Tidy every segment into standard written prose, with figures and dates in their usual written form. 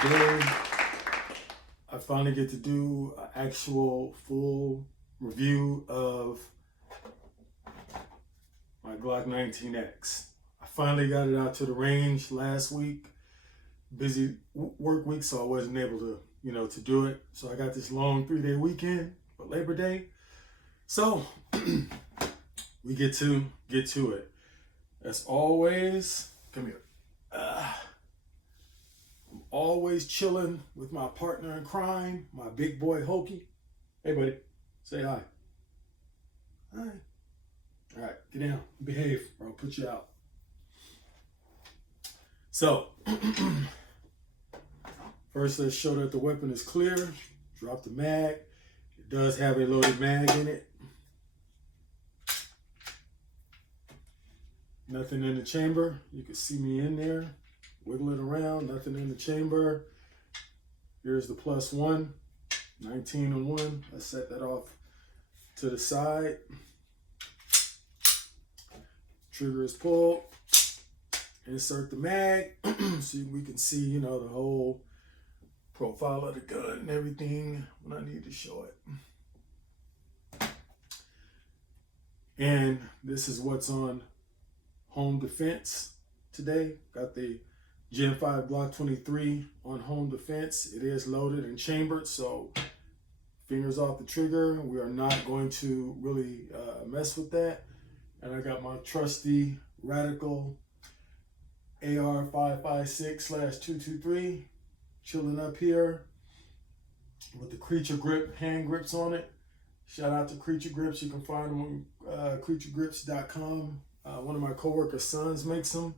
today I finally get to do an actual full review of my Glock 19X. I finally got it out to the range last week. Busy work week, so I wasn't able to, to do it. So I got this long 3-day weekend for Labor Day. So we get to it. As always, come here. I'm always chilling with my partner in crime, my big boy Hokey. Hey, buddy, say hi. Hi. All right, get down, behave, or I'll put you out. So, first let's show that the weapon is clear. Drop the mag. It does have a loaded mag in it. Nothing in the chamber. You can see me in there, wiggling around, nothing in the chamber. Here's the +1, 19 and 1. Let's set that off to the side. Trigger is pulled. Insert the mag so we can see, the whole profile of the gun and everything when I need to show it. And this is what's on home defense today. Got the Gen 5 Glock 23 on home defense. It is loaded and chambered, so fingers off the trigger. We are not going to really mess with that. And I got my trusty Radical AR 5.56/223 chilling up here with the Creature Grip hand grips on it. Shout out to Creature Grips. You can find them on creaturegrips.com. One of my coworkers' sons makes them.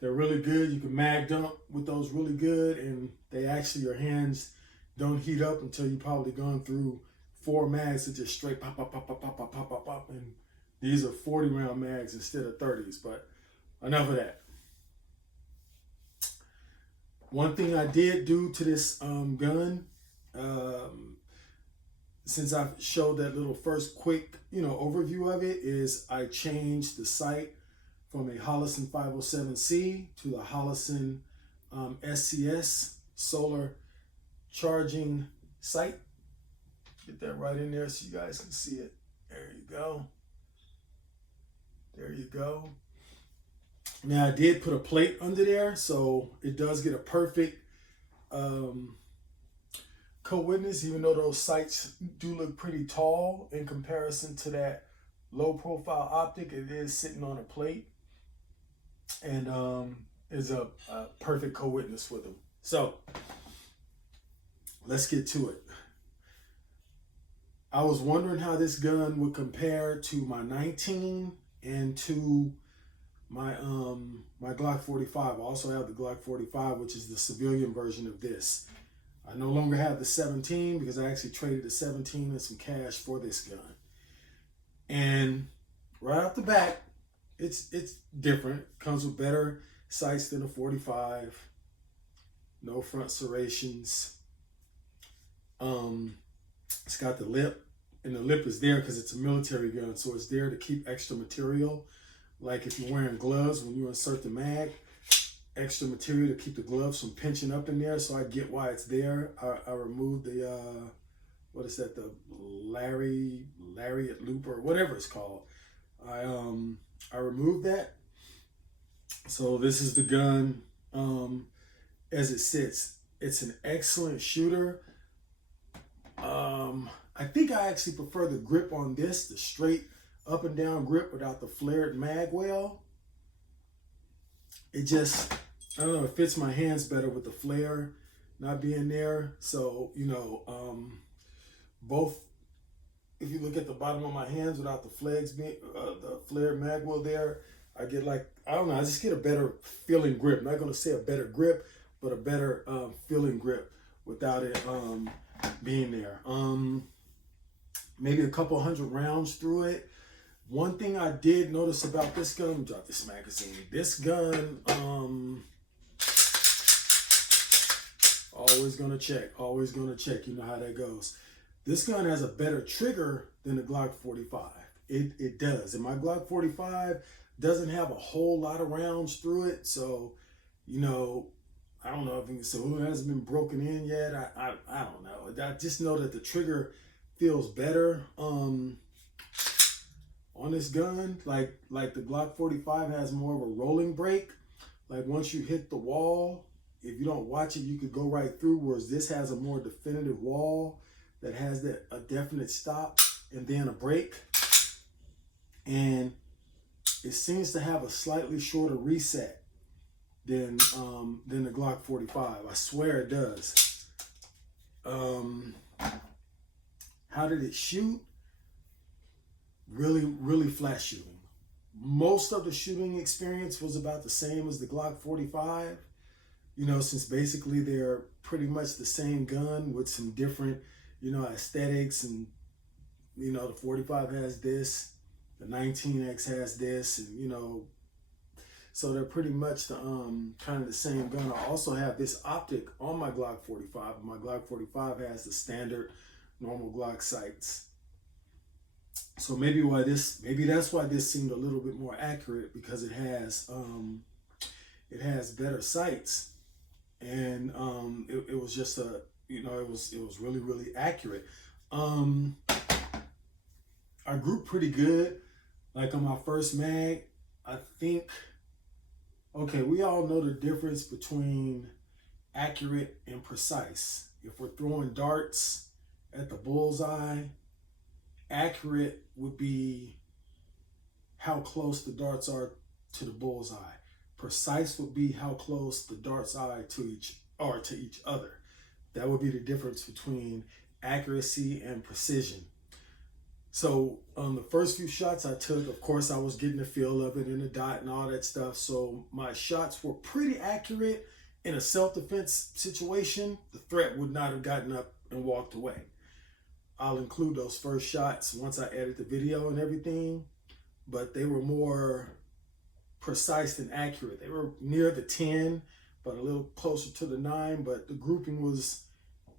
They're really good. You can mag dump with those really good, and they actually, your hands don't heat up until you've probably gone through 4 mags that just straight pop, pop, pop, pop, pop, pop, pop, pop, pop. And these are 40-round mags instead of 30s, but enough of that. One thing I did do to this gun, since I showed that little first quick, overview of it, is I changed the sight from a Holosun 507C to the Holosun SCS solar charging sight. Get that right in there so you guys can see it. There you go. There you go. Now I did put a plate under there, so it does get a perfect co-witness, even though those sights do look pretty tall in comparison to that low profile optic. It is sitting on a plate and is a perfect co-witness with them. So let's get to it. I was wondering how this gun would compare to my 19 and to my my Glock 45. I also have the Glock 45, which is the civilian version of this. I no longer have the 17 because I actually traded the 17 and some cash for this gun. And right off the bat, it's different. It comes with better sights than a 45. No front serrations. It's got the lip, and the lip is there because it's a military gun, so it's there to keep extra material. Like if you're wearing gloves, when you insert the mag, extra material to keep the gloves from pinching up in there. So I get why it's there. I removed the, what is that? The lariat loop or whatever it's called. I removed that. So this is the gun as it sits. It's an excellent shooter. I think I actually prefer the grip on this, the straight up and down grip without the flared mag well. It just, I don't know, it fits my hands better with the flare not being there. So, both, if you look at the bottom of my hands without the flags being, the flared mag well there, I get like, I don't know, I just get a better feeling grip. I'm not going to say a better grip, but a better feeling grip without it being there. Maybe a couple 100 rounds through it. One thing I did notice about this gun, let me drop this magazine. This gun, always gonna check. You know how that goes. This gun has a better trigger than the Glock 45. It does. And my Glock 45 doesn't have a whole lot of rounds through it. So, I don't know if you can say, oh, it hasn't been broken in yet. I don't know. I just know that the trigger feels better on this gun. Like the Glock 45 has more of a rolling break. Like once you hit the wall, if you don't watch it, you could go right through. Whereas this has a more definitive wall that has a definite stop and then a break. And it seems to have a slightly shorter reset than the Glock 45. I swear it does. How did it shoot? Really, really flat shooting. Most of the shooting experience was about the same as the Glock 45. You know, since basically they're pretty much the same gun with some different, you know, aesthetics. And, you know, the 45 has this, the 19X has this, and, you know, so they're pretty much the kind of the same gun. I also have this Optic on my Glock 45. My Glock 45 has the standard normal Glock sights. So maybe that's why this seemed a little bit more accurate, because it has better sights, and it was just it was really, really accurate. I grew pretty good. Like on my first mag, I think, okay, we all know the difference between accurate and precise. If we're throwing darts at the bullseye, accurate would be how close the darts are to the bullseye. Precise would be how close the darts are to each other. That would be the difference between accuracy and precision. So on the first few shots I took, of course, I was getting the feel of it and the dot and all that stuff. So my shots were pretty accurate. In a self-defense situation, the threat would not have gotten up and walked away. I'll include those first shots once I edit the video and everything, but they were more precise than accurate. They were near the 10, but a little closer to the 9, but the grouping was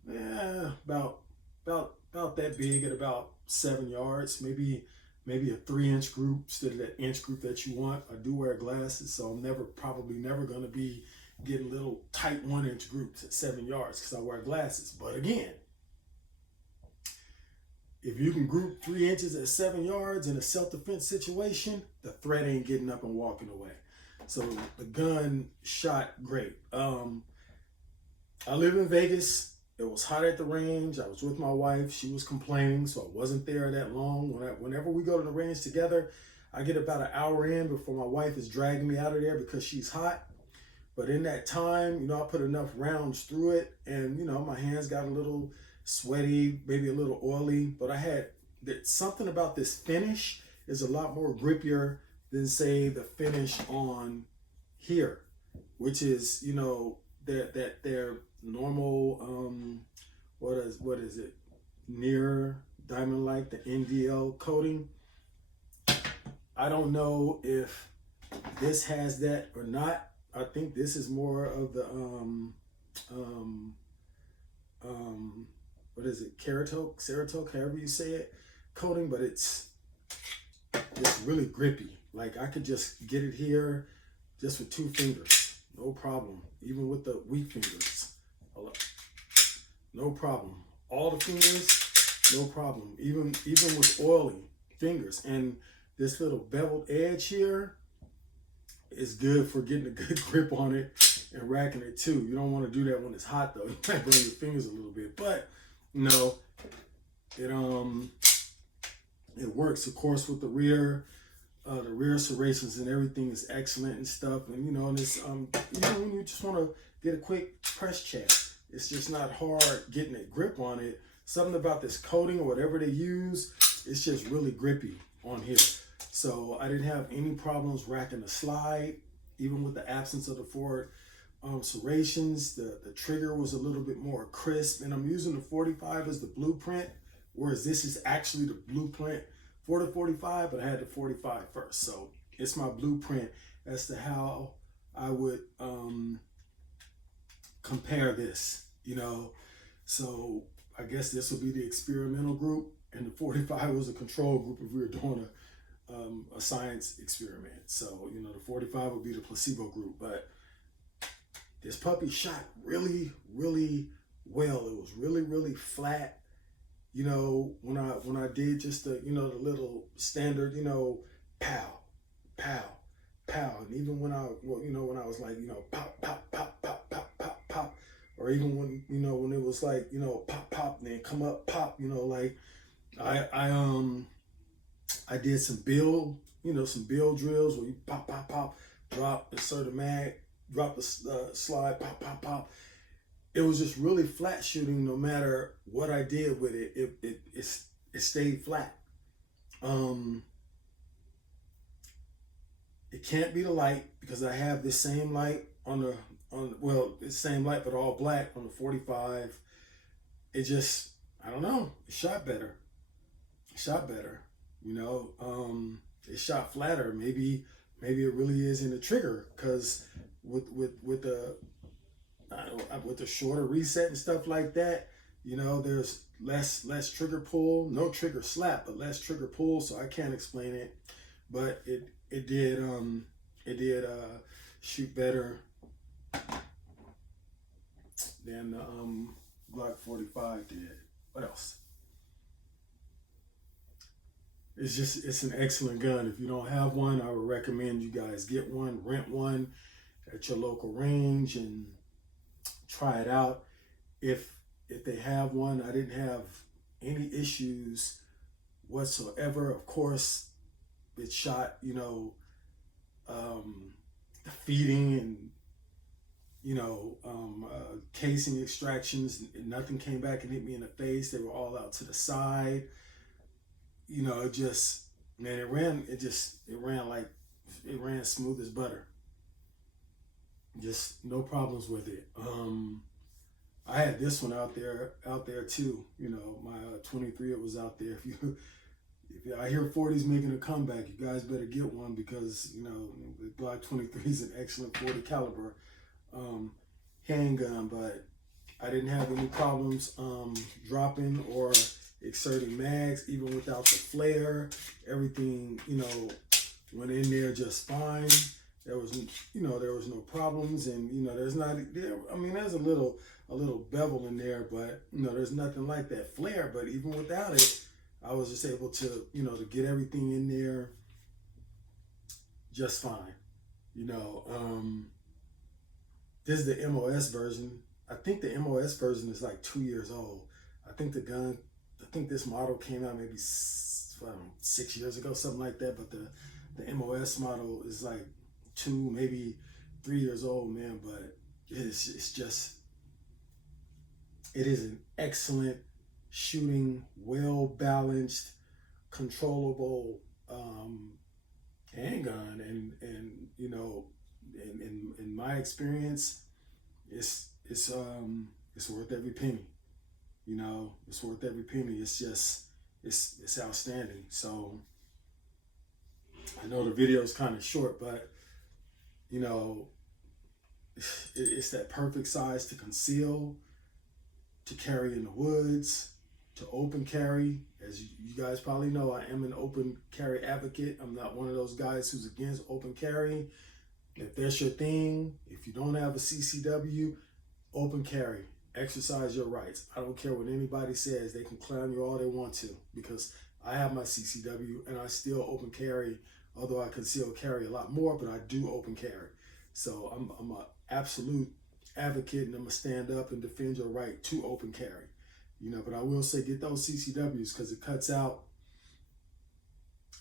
about that big at about 7 yards, maybe a 3-inch group instead of that inch group that you want. I do wear glasses, so I'm probably never going to be getting little tight 1-inch groups at 7 yards because I wear glasses. But again, if you can group 3 inches at 7 yards in a self-defense situation, the threat ain't getting up and walking away. So the gun shot great. I live in Vegas. It was hot at the range. I was with my wife. She was complaining, so I wasn't there that long. Whenever we go to the range together, I get about an hour in before my wife is dragging me out of there because she's hot. But in that time, you know, I put enough rounds through it, and, you know, my hands got a little sweaty, maybe a little oily, but I had something about this finish is a lot more grippier than, say, the finish on here, which is, you know, their normal what is it, near diamond like, the NDL coating. I don't know if this has that or not. I think this is more of the what is it, Ceratoke, however you say it, coating, but it's really grippy. Like I could just get it here just with 2 fingers, no problem. Even with the weak fingers, no problem. All the fingers, no problem. Even with oily fingers. And this little beveled edge here is good for getting a good grip on it and racking it too. You don't want to do that when it's hot though. You might burn your fingers a little bit, but no, it works. Of course, with the rear serrations and everything is excellent and stuff. And you know, and it's you know, when you just want to get a quick press check, it's just not hard getting a grip on it. Something about this coating or whatever they use, it's just really grippy on here. So I didn't have any problems racking the slide, even with the absence of the forward serrations. The trigger was a little bit more crisp, and I'm using the 45 as the blueprint, whereas this is actually the blueprint for the 45, but I had the 45 first. So it's my blueprint as to how I would compare this, you know. So I guess this would be the experimental group, and the 45 was a control group if we were doing a science experiment. So, you know, the 45 would be the placebo group. But This puppy shot really, really well. It was really, really flat. You know, when I did just the, you know, the little standard, you know, pow, pow, pow. And even when when I was like, you know, pop, pop, pop, pop, pop, pop, pop, or even when, you know, when it was like, you know, pop, pop, and then come up, pop, you know, like I did some build, you know, some build drills where you pop, pop, pop, drop, insert a mag, drop the slide, pop, pop, pop. It was just really flat shooting. No matter what I did with it, it stayed flat. It can't be the light because I have this same light on the same light but all black on the 45. It just, I don't know. It shot better. It shot better. You know, it shot flatter. Maybe it really is in the trigger because with the shorter reset and stuff like that, you know, there's less trigger pull, no trigger slap, but less trigger pull. So I can't explain it, but it did shoot better than the Glock 45 did. What else? It's an excellent gun. If you don't have one, I would recommend you guys get one, rent one at your local range and try it out. If they have one, I didn't have any issues whatsoever. Of course, it shot, you know, the feeding and, you know, casing extractions, nothing came back and hit me in the face. They were all out to the side. You know, it just, man, it ran smooth as butter. Just no problems with it. I had this one out there too. You know, my 23, it was out there. If I hear 40's making a comeback, you guys better get one because, you know, the Glock 23 is an excellent 40 caliber handgun, but I didn't have any problems dropping or exerting mags, even without the flare. Everything, you know, went in there just fine. There was no problems, and you know, there's a little bevel in there, but you know, there's nothing like that flare. But even without it, I was just able to, you know, to get everything in there just fine. You know, this is the MOS version. I think the MOS version is like 2 years old. I think this model came out maybe 6 years ago, something like that. But the MOS model is like 2, maybe 3 years old, man. But it is an excellent shooting, well balanced, controllable handgun, and you know, in my experience, it's worth every penny. You know, it's worth every penny. It's outstanding. So I know the video is kind of short, but you know, it's that perfect size to conceal, to carry in the woods, to open carry. As you guys probably know, I am an open carry advocate. I'm not one of those guys who's against open carry. If that's your thing, if you don't have a CCW, open carry. Exercise your rights. I don't care what anybody says. They can clown you all they want to, because I have my CCW and I still open carry, although I conceal carry a lot more, but I do open carry. So I'm an absolute advocate, and I'm gonna stand up and defend your right to open carry. You know, but I will say get those CCWs because it cuts out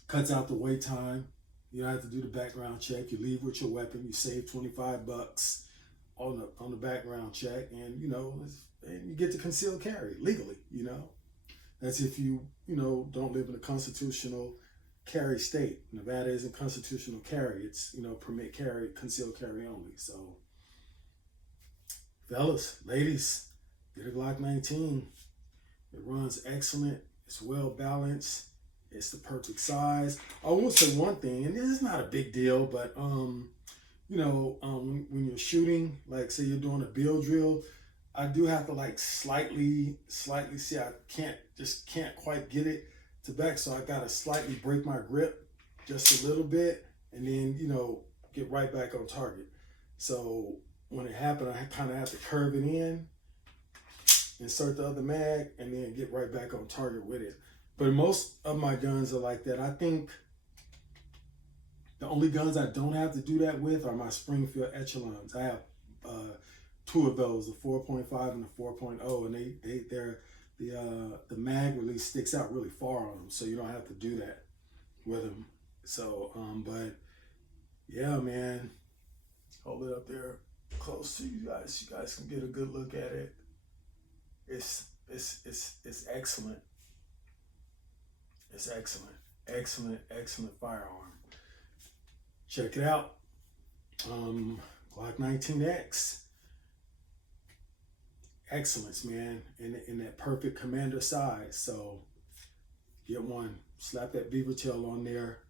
the wait time. You don't have to do the background check. You leave with your weapon. You save $25 on the background check, and you know, and you get to conceal carry legally. You know, that's if you don't live in a constitutional carry state. Nevada isn't constitutional carry. It's, you know, permit carry, conceal carry only. So, fellas, ladies, get a Glock 19. It runs excellent. It's well balanced. It's the perfect size. I will say one thing, and this is not a big deal, but when you're shooting, like say you're doing a build drill, I do have to like slightly see. I can't quite get it to back, so I gotta slightly break my grip just a little bit, and then, you know, get right back on target. So when it happened, I kind of have to curve it in, insert the other mag, and then get right back on target with it. But most of my guns are like that. I think the only guns I don't have to do that with are my Springfield Echelons. I have two of those, the 4.5 and the 4.0, and they're the mag release sticks out really far on them, so you don't have to do that with them. So, but yeah, man, hold it up there close to you guys. You guys can get a good look at it. It's excellent. It's excellent, excellent firearm. Check it out. Glock 19X. Excellence, man, in that perfect commander size. So get one. Slap that beaver tail on there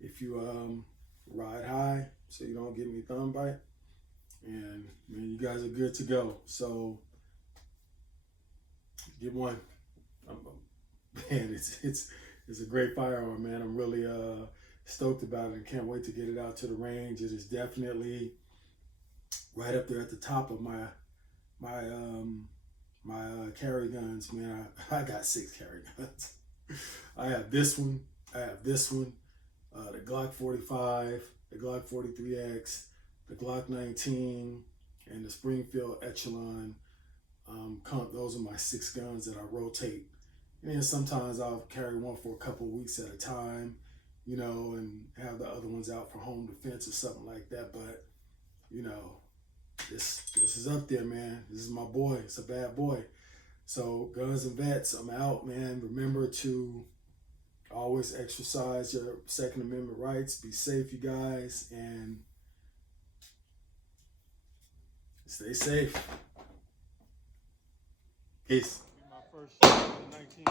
if you ride high, so you don't get any thumb bite. And man, you guys are good to go. So get one. Man, it's a great firearm, man. I'm really stoked about it and can't wait to get it out to the range. It is definitely right up there at the top of my carry guns, man. I got 6 carry guns. I have this one. I have this one. The Glock 45, the Glock 43X, the Glock 19, and the Springfield Echelon. Those are my 6 guns that I rotate. And then sometimes I'll carry one for a couple of weeks at a time, you know, and have the other ones out for home defense or something like that. But, you know, this is up there, man. This is my boy. It's a bad boy. So, guns and vets, I'm out, man. Remember to always exercise your Second Amendment rights. Be safe, you guys, and stay safe. Peace. My first 19